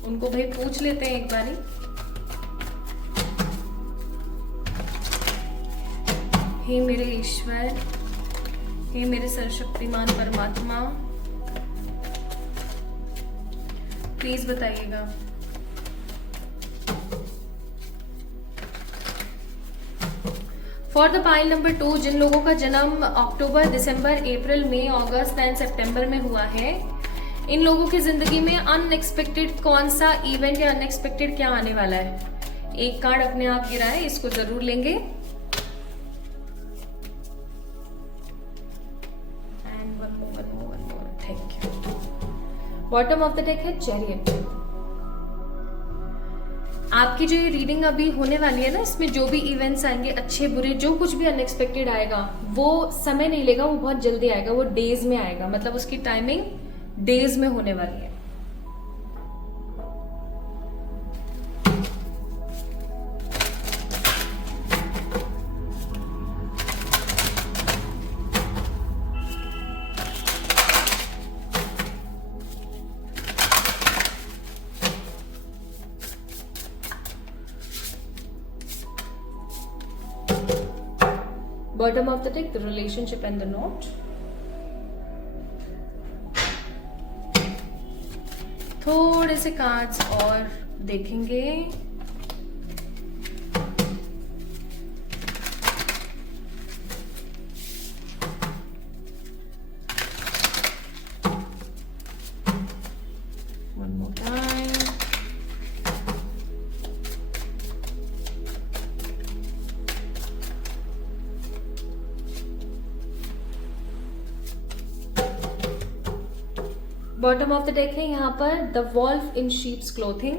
उनको भाई पूछ लेते हैं एक बारी। हे मेरे ईश्वर, हे मेरे सर्वशक्तिमान परमात्मा, प्लीज बताइएगा फॉर द पाइल नंबर 2 जिन लोगों का जन्म अक्टूबर, दिसंबर, अप्रैल, मई, अगस्त एंड सितंबर में हुआ है, इन लोगों की जिंदगी में अनएक्सपेक्टेड कौन सा इवेंट या अनएक्सपेक्टेड क्या आने वाला है? एक कार्ड अपने आप गिरा है, इसको जरूर लेंगे। And one more, thank you. Bottom of the deck है चैरियट। आपकी जो ये रीडिंग अभी होने वाली है ना, इसमें जो भी इवेंट्स आएंगे, अच्छे बुरे, जो कुछ भी अनएक्सपेक्टेड आएगा, वो समय नहीं लेगा, वो बहुत जल्दी आएगा, वो डेज में आएगा, मतलब उसकी टाइमिंग डेज में होने वाली है। Bottom of the deck, the relationship and the note. थोड़े से कार्ड्स और देखेंगे। One more time. Bottom of the deck है यहाँ पर the wolf in sheep's clothing.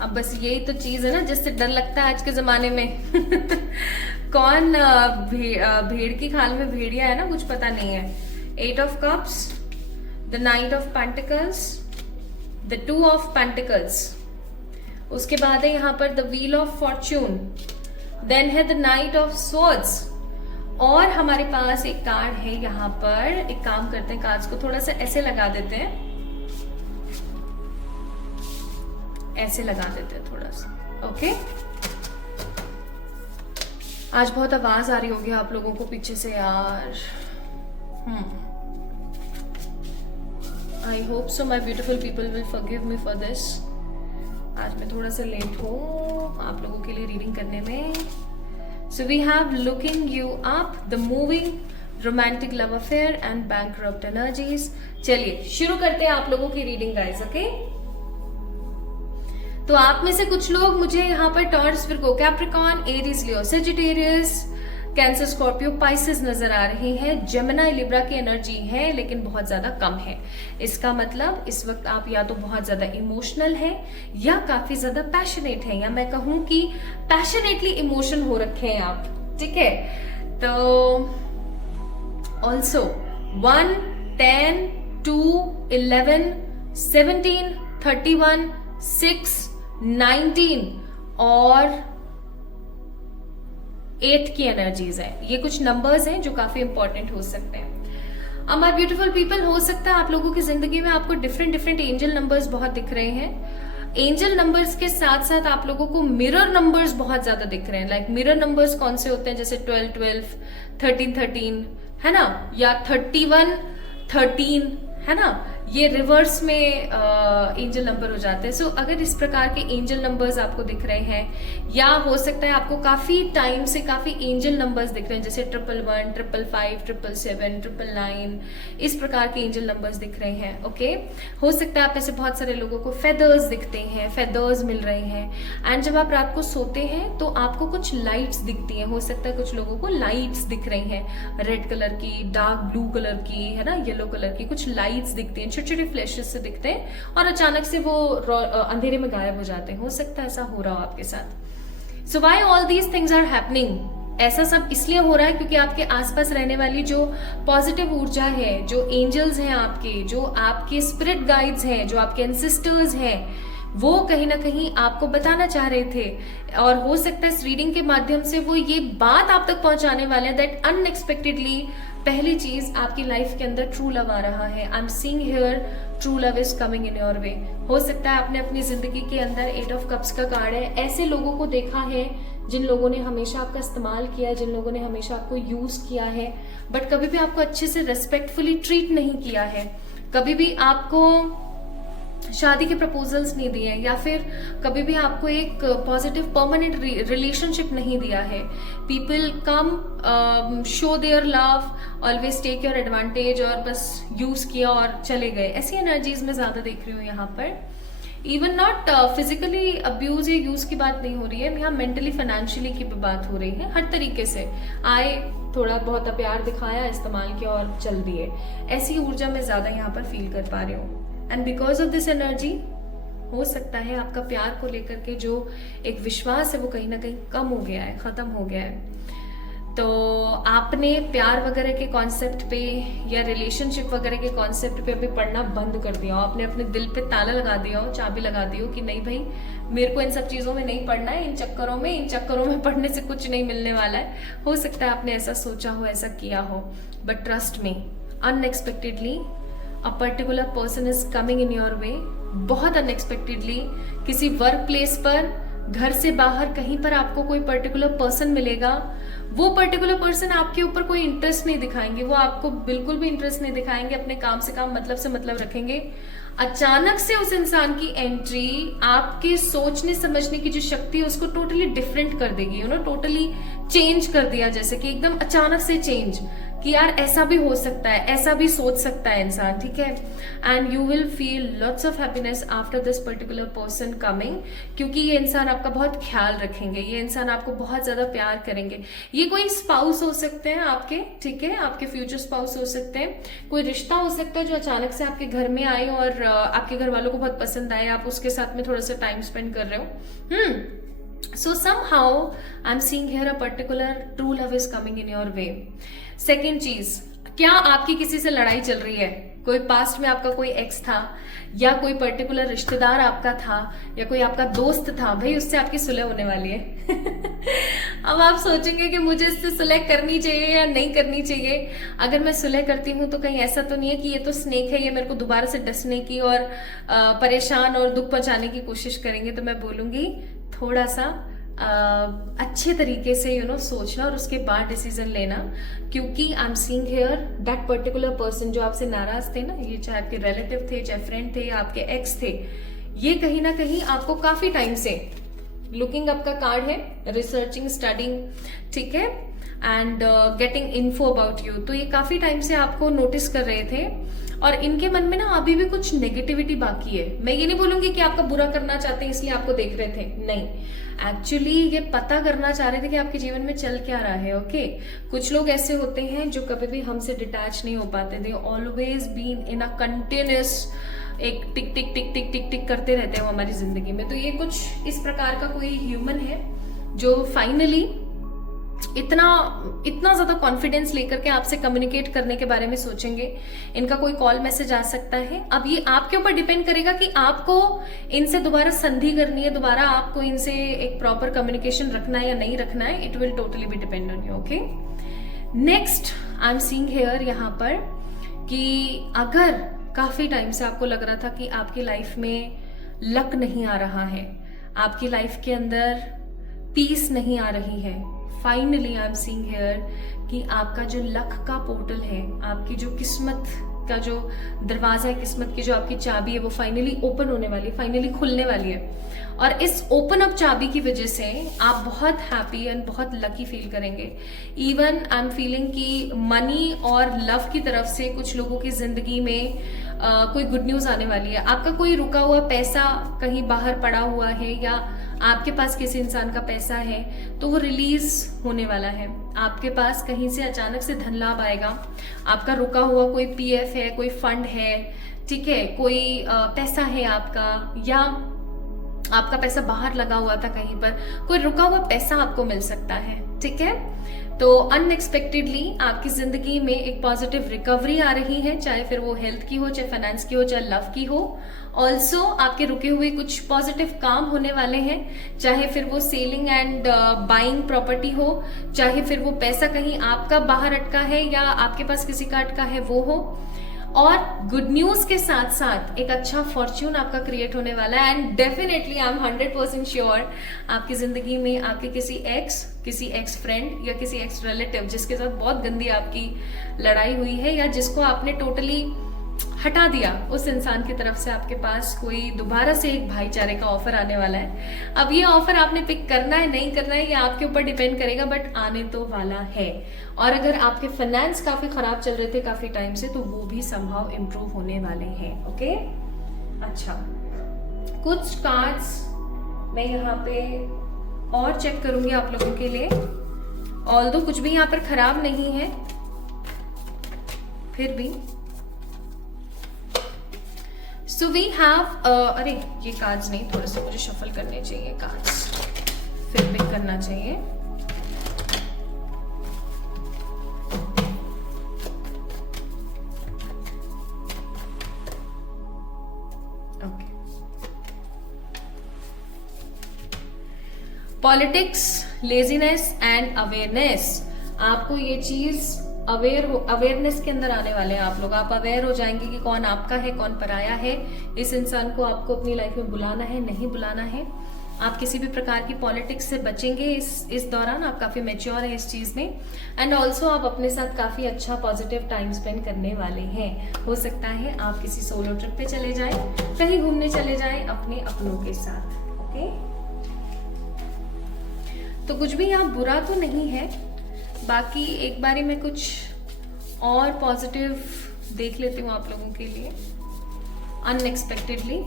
अब बस यही तो चीज है ना जिससे डर लगता है आज के जमाने में। कौन भेड़ की खाल में भेड़िया है ना, कुछ पता नहीं है। 8 of cups, the knight of pentacles, the 2 of pentacles, उसके बाद है यहाँ पर the wheel of fortune, then है द नाइट ऑफ स्वॉर्ड्स, और हमारे पास एक कार्ड है यहाँ पर। एक काम करते हैं, कार्ड्स को थोड़ा सा ऐसे लगा देते हैं, ऐसे लगा देते हैं थोड़ा सा, ओके। आज बहुत आवाज आ रही होगी आप लोगों को पीछे से यार। I hope so my beautiful people will forgive me for this. आज मैं थोड़ा सा लेट हूँ आप लोगों के लिए रीडिंग करने में। So we have looking you up, the moving, romantic love affair and bankrupt energies. चलिए शुरू करते हैं आप लोगों की रीडिंग गाइस, ओके। तो आप में से कुछ लोग मुझे यहाँ पर टॉरस, विर्गो, कैप्रिकॉर्न, एरीज, लियो, सेजिटेरियस, कैंसर, स्कॉर्पियो, पाइसेस नजर आ रहे हैं। जेमिनी, लिब्रा की एनर्जी है लेकिन बहुत ज्यादा कम है। इसका मतलब इस वक्त आप या तो बहुत ज्यादा इमोशनल है या काफी ज्यादा पैशनेट है, या मैं कहूं कि पैशनेटली इमोशन हो रखे हैं आप, ठीक है। तो ऑल्सो 1, 10, 2, 11, 17, 31, 6, 19 और 8 की एनर्जीज है। ये कुछ नंबर्स हैं जो काफी इंपॉर्टेंट हो सकते हैं। अब माय ब्यूटीफुल पीपल, हो सकता है आप लोगों की जिंदगी में आपको डिफरेंट डिफरेंट एंजल नंबर्स बहुत दिख रहे हैं। एंजल नंबर्स के साथ साथ आप लोगों को मिरर नंबर्स बहुत ज्यादा दिख रहे हैं। लाइक मिरर नंबर्स कौन से होते हैं, जैसे 12, 12, 13, 13 है ना, या 31, 13 है ना, ये रिवर्स में एंजल नंबर हो जाते हैं। सो अगर इस प्रकार के एंजल नंबर्स आपको दिख रहे हैं, या हो सकता है आपको काफी टाइम से काफी एंजल नंबर्स दिख रहे हैं, जैसे 111, 555, 777, 999, इस प्रकार के एंजल नंबर्स दिख रहे हैं, ओके। हो सकता है आप में से बहुत सारे लोगों को फेदर्स दिखते हैं, फेदर्स मिल रहे हैं। एंड जब आप रात को सोते हैं तो आपको कुछ लाइट्स दिखती हैं। हो सकता है कुछ लोगों को लाइट्स दिख रही हैं, रेड कलर की, डार्क ब्लू कलर की, है ना, येलो कलर की, कुछ लाइट्स दिखती हैं, छोटे छोटे फ्लैशेस से दिखते हैं और अचानक से वो अंधेरे में गायब हो जाते हैं। हो सकता है ऐसा हो रहा हो आपके साथ। So why all these things are happening, ऐसा सब इसलिए हो रहा है क्योंकि आपके आसपास रहने वाली जो पॉजिटिव ऊर्जा है, जो एंजल्स हैं आपके, जो आपके स्पिरिट गाइड्स हैं, जो आपके एंसेस्टर्स हैं, वो कहीं ना कहीं आपको बताना चाह रहे थे। और हो सकता है इस रीडिंग के माध्यम से वो ये बात आप तक पहुंचाने वाले हैं दैट अनएक्सपेक्टेडली पहली चीज आपकी लाइफ के अंदर ट्रू लव आ रहा है। I am seeing here true love is coming in your way. हो सकता है आपने अपनी जिंदगी के अंदर 8 ऑफ कप्स का कार्ड है, ऐसे लोगों को देखा है जिन लोगों ने हमेशा आपका इस्तेमाल किया है, जिन लोगों ने हमेशा आपको यूज किया है, बट कभी भी आपको अच्छे से रेस्पेक्टफुली ट्रीट नहीं किया है, कभी भी आपको शादी के प्रपोजल्स नहीं दिए, या फिर कभी भी आपको एक पॉजिटिव परमानेंट रिलेशनशिप नहीं दिया है। People come, show their love, always take your advantage, और बस यूज किया और चले गए। ऐसी एनर्जीज में ज्यादा देख रही हूँ यहाँ पर। इवन नॉट फिजिकली अब्यूज या यूज की बात नहीं हो रही है यहाँ, मेंटली फाइनेंशियली की भी बात हो रही है। हर तरीके से आए, थोड़ा बहुत प्यार दिखाया, इस्तेमाल किया और चल दिए। ऐसी ऊर्जा में ज्यादा यहाँ पर फील कर पा रही हूँ। And because of this energy हो सकता है आपका प्यार को लेकर के जो एक विश्वास है वो कहीं ना कहीं कम हो गया है, खत्म हो गया है। तो आपने प्यार वगैरह के कॉन्सेप्ट पे या रिलेशनशिप वगैरह के कॉन्सेप्ट पे अभी पढ़ना बंद कर दिया हो। आपने अपने दिल पे ताला लगा दिया हो, चाबी लगा दी हो कि नहीं भाई मेरे को इन सब चीजों में नहीं पढ़ना है, इन चक्करों में पढ़ने से कुछ नहीं मिलने वाला है। हो सकता है आपने ऐसा सोचा हो, ऐसा किया हो, but trust me, unexpectedly a particular person is coming in your way. बहुत अनएक्सपेक्टेडली किसी वर्क प्लेस पर, घर से बाहर कहीं पर आपको कोई पर्टिकुलर पर्सन मिलेगा। वो पर्टिकुलर पर्सन आपके ऊपर कोई इंटरेस्ट नहीं दिखाएंगे, वो आपको बिल्कुल भी इंटरेस्ट नहीं दिखाएंगे, अपने काम से काम, मतलब से मतलब रखेंगे। अचानक से उस इंसान की एंट्री आपके सोचने समझने की जो शक्ति है उसको टोटली डिफरेंट कर देगी, यू नो, टोटली चेंज कर दिया, जैसे कि एकदम अचानक से चेंज, कि यार ऐसा भी हो सकता है, ऐसा भी सोच सकता है इंसान, ठीक है। And you will feel lots of happiness after this particular person coming, क्योंकि ये इंसान आपका बहुत ख्याल रखेंगे, ये इंसान आपको बहुत ज्यादा प्यार करेंगे। ये कोई स्पाउस हो सकते हैं आपके, ठीक है, आपके फ्यूचर स्पाउस हो सकते हैं, कोई रिश्ता हो सकता है जो अचानक से आपके घर में आए और आपके घर वालों को बहुत पसंद आए, आप उसके साथ में थोड़ा सा टाइम स्पेंड कर रहे हो। So somehow I'm seeing here a particular true love is coming in your way. Second चीज, क्या आपकी किसी से लड़ाई चल रही है? कोई पास्ट में आपका कोई एक्स था, या कोई पर्टिकुलर रिश्तेदार आपका था, या कोई आपका दोस्त था, भाई उससे आपकी सुलह होने वाली है। अब आप सोचेंगे कि मुझे इससे सुलह करनी चाहिए या नहीं करनी चाहिए। अगर मैं सुलह करती हूँ तो कहीं ऐसा तो नहीं है कि ये तो स्नेक है, ये मेरे को दोबारा से डसने की और परेशान और दुख पहुंचाने की कोशिश करेंगे। तो मैं बोलूंगी थोड़ा सा अच्छे तरीके से सोचना और उसके बाद डिसीजन लेना, क्योंकि I am seeing here that particular person जो आपसे नाराज थे ना, ये चाहे आपके रिलेटिव थे, चाहे फ्रेंड थे या आपके एक्स थे, ये कहीं ना कहीं आपको काफी टाइम से, लुकिंग अप का कार्ड है, रिसर्चिंग, स्टडिंग, ठीक है, and getting info about you, तो ये काफी टाइम से आपको नोटिस कर रहे थे और इनके मन में ना अभी भी कुछ नेगेटिविटी बाकी है। मैं ये नहीं बोलूंगी कि आपका बुरा करना चाहते हैं इसलिए आपको देख रहे थे, नहीं, एक्चुअली ये पता करना चाह रहे थे कि आपके जीवन में चल क्या रहा है। ओके, कुछ लोग ऐसे होते हैं जो कभी भी हमसे डिटैच नहीं हो पाते थे, always been in a continuous एक टिक टिक टिक टिक टिक टिक करते रहते हो हमारी जिंदगी में। तो ये कुछ इस प्रकार का कोई ह्यूमन है जो फाइनली इतना ज्यादा कॉन्फिडेंस लेकर के आपसे कम्युनिकेट करने के बारे में सोचेंगे। इनका कोई कॉल मैसेज आ सकता है। अब ये आपके ऊपर डिपेंड करेगा कि आपको इनसे दोबारा संधि करनी है, दोबारा आपको इनसे एक प्रॉपर कम्युनिकेशन रखना है या नहीं रखना है। It will totally B depend on you. Okay, next I am seeing here यहाँ पर कि अगर काफी टाइम से आपको लग रहा था कि आपकी लाइफ में लक नहीं आ रहा है, आपकी लाइफ के अंदर पीस नहीं आ रही है, finally I am seeing here कि आपका जो लक का पोर्टल है, आपकी जो किस्मत का जो दरवाजा है, किस्मत की जो आपकी चाबी है, वो फाइनली ओपन होने वाली है, फाइनली खुलने वाली है। और इस ओपन अप चाबी की वजह से आप बहुत हैप्पी एंड बहुत लकी फील करेंगे। इवन आई एम फीलिंग कि मनी और लव की तरफ से कुछ लोगों की जिंदगी में कोई गुड न्यूज आने वाली है। आपका कोई रुका हुआ पैसा कहीं बाहर पड़ा हुआ है या आपके पास किसी इंसान का पैसा है तो वो रिलीज होने वाला है। आपके पास कहीं से अचानक से धन लाभ आएगा। आपका रुका हुआ कोई पीएफ है, कोई फंड है, ठीक है, कोई पैसा है आपका, या आपका पैसा बाहर लगा हुआ था कहीं पर, कोई रुका हुआ पैसा आपको मिल सकता है। ठीक है, तो अनएक्सपेक्टेडली आपकी जिंदगी में एक पॉजिटिव रिकवरी आ रही है, चाहे फिर वो हेल्थ की हो, चाहे फाइनेंस की हो, चाहे लव की हो। ऑल्सो आपके रुके हुए कुछ पॉजिटिव काम होने वाले हैं, चाहे फिर वो सेलिंग एंड बाइंग प्रॉपर्टी हो, चाहे फिर वो पैसा कहीं आपका बाहर अटका है या आपके पास किसी का अटका है वो हो। और गुड न्यूज के साथ साथ एक अच्छा फॉर्च्यून आपका क्रिएट होने वाला है। And definitely I am 100% sure आपकी जिंदगी में आपके किसी एक्स फ्रेंड या किसी एक्स रिलेटिव जिसके साथ बहुत गंदी आपकी लड़ाई हुई है या जिसको आपने टोटली हटा दिया, उस इंसान की तरफ से आपके पास कोई दोबारा से एक भाईचारे का ऑफर आने वाला है। अब ये ऑफर आपने पिक करना है नहीं करना है ये आपके ऊपर डिपेंड करेगा, बट आने तो वाला है। और अगर आपके फाइनेंस काफी खराब चल रहे थे काफी टाइम से तो वो भी समहाउ इम्प्रूव होने वाले हैं। ओके, अच्छा, कुछ कार्ड्स मैं यहाँ पे और चेक करूंगी आप लोगों के लिए। ऑल्दो कुछ भी यहाँ पर खराब नहीं है, फिर भी सो वी हैव अरे ये कार्ड्स नहीं, थोड़े से मुझे शफल करने चाहिए कार्ड्स, फिर पिक करना चाहिए। Okay, politics, laziness and awareness, आपको ये चीज अवेयरनेस के अंदर आने वाले हैं आप लोग। आप अवेयर हो जाएंगे कि कौन आपका है, कौन पराया है, इस इंसान को आपको अपनी लाइफ में बुलाना है, नहीं बुलाना है। आप किसी भी प्रकार की पॉलिटिक्स से बचेंगे इस दौरान। आप काफी मेच्योर है इस चीज में। एंड ऑल्सो आप अपने साथ काफी अच्छा पॉजिटिव टाइम स्पेंड करने वाले हैं। हो सकता है आप किसी सोलो ट्रिप पे चले जाए, कहीं घूमने चले जाए अपने अपनों के साथ। ओके, तो कुछ भी यहाँ बुरा तो नहीं है। बाकी एक बारी मैं कुछ और पॉजिटिव देख लेती हूँ आप लोगों के लिए। अनएक्सपेक्टेडली,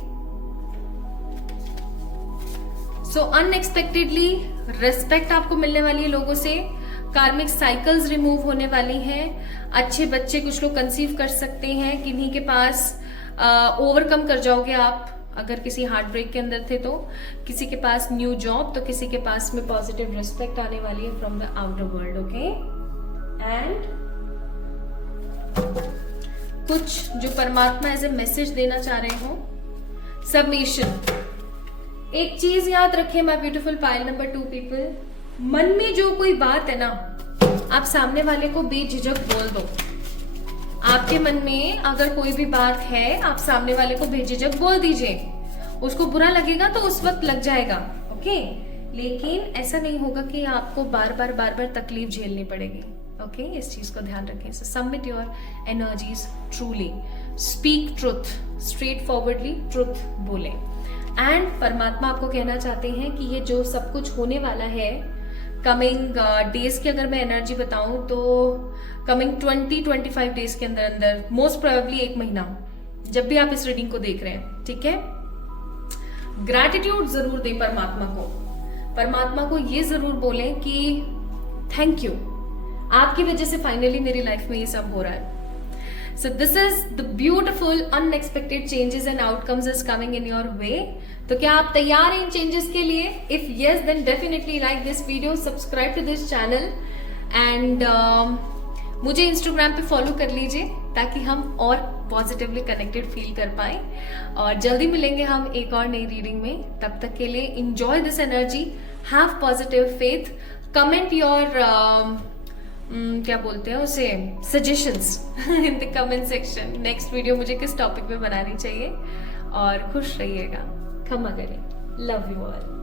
सो अनएक्सपेक्टेडली रेस्पेक्ट आपको मिलने वाली है लोगों से। कार्मिक साइकिल्स रिमूव होने वाली हैं। अच्छे बच्चे कुछ लोग कंसीव कर सकते हैं, किन्हीं के पास ओवरकम कर जाओगे आप अगर किसी हार्ट ब्रेक के अंदर थे तो। किसी के पास न्यू जॉब, तो किसी के पास में पॉजिटिव रिस्पेक्ट आने वाली है from the outer world. Okay, and कुछ जो परमात्मा एज ए मैसेज देना चाह रहे हो, सबमिशन, एक चीज याद रखें my beautiful pile number 2 people, मन में जो कोई बात है ना, आप सामने वाले को बेझिझक बोल दो। आपके मन में अगर कोई भी बात है, आप सामने वाले को बेझिझक बोल दीजिए। उसको बुरा लगेगा तो उस वक्त लग जाएगा, ओके, लेकिन ऐसा नहीं होगा कि आपको बार बार तकलीफ झेलनी पड़ेगी, ओके। इस चीज को ध्यान रखें। सो submit your energies truly, speak truth, straight forwardly truth बोले। एंड परमात्मा आपको कहना चाहते हैं कि ये जो सब कुछ होने वाला है कमिंग डेज की अगर मैं एनर्जी बताऊं तो कमिंग 20-25 डेज के अंदर अंदर, मोस्ट प्रोबेबली 1 महीना, जब भी आप इस रीडिंग को देख रहे हैं, ठीक है, ग्रैटिट्यूड जरूर दें परमात्मा को। परमात्मा को ये जरूर बोलें कि थैंक यू, आपकी वजह से फाइनली मेरी लाइफ में ये सब हो रहा है। So this is the beautiful unexpected changes and outcomes is coming in your way. तो क्या आप तैयार हैं इन चेंजेस के लिए? If yes, then definitely like this video, subscribe to this channel and मुझे इंस्टाग्राम पे फॉलो कर लीजिए ताकि हम और पॉजिटिवली कनेक्टेड फील कर पाए। और जल्दी मिलेंगे हम एक और नई रीडिंग में। तब तक के लिए enjoy this energy, have positive faith, comment your क्या बोलते हैं उसे, suggestions in the comment section. Next video मुझे किस टॉपिक पे बनानी चाहिए, और खुश रहिएगा, खमा करें। Love you all.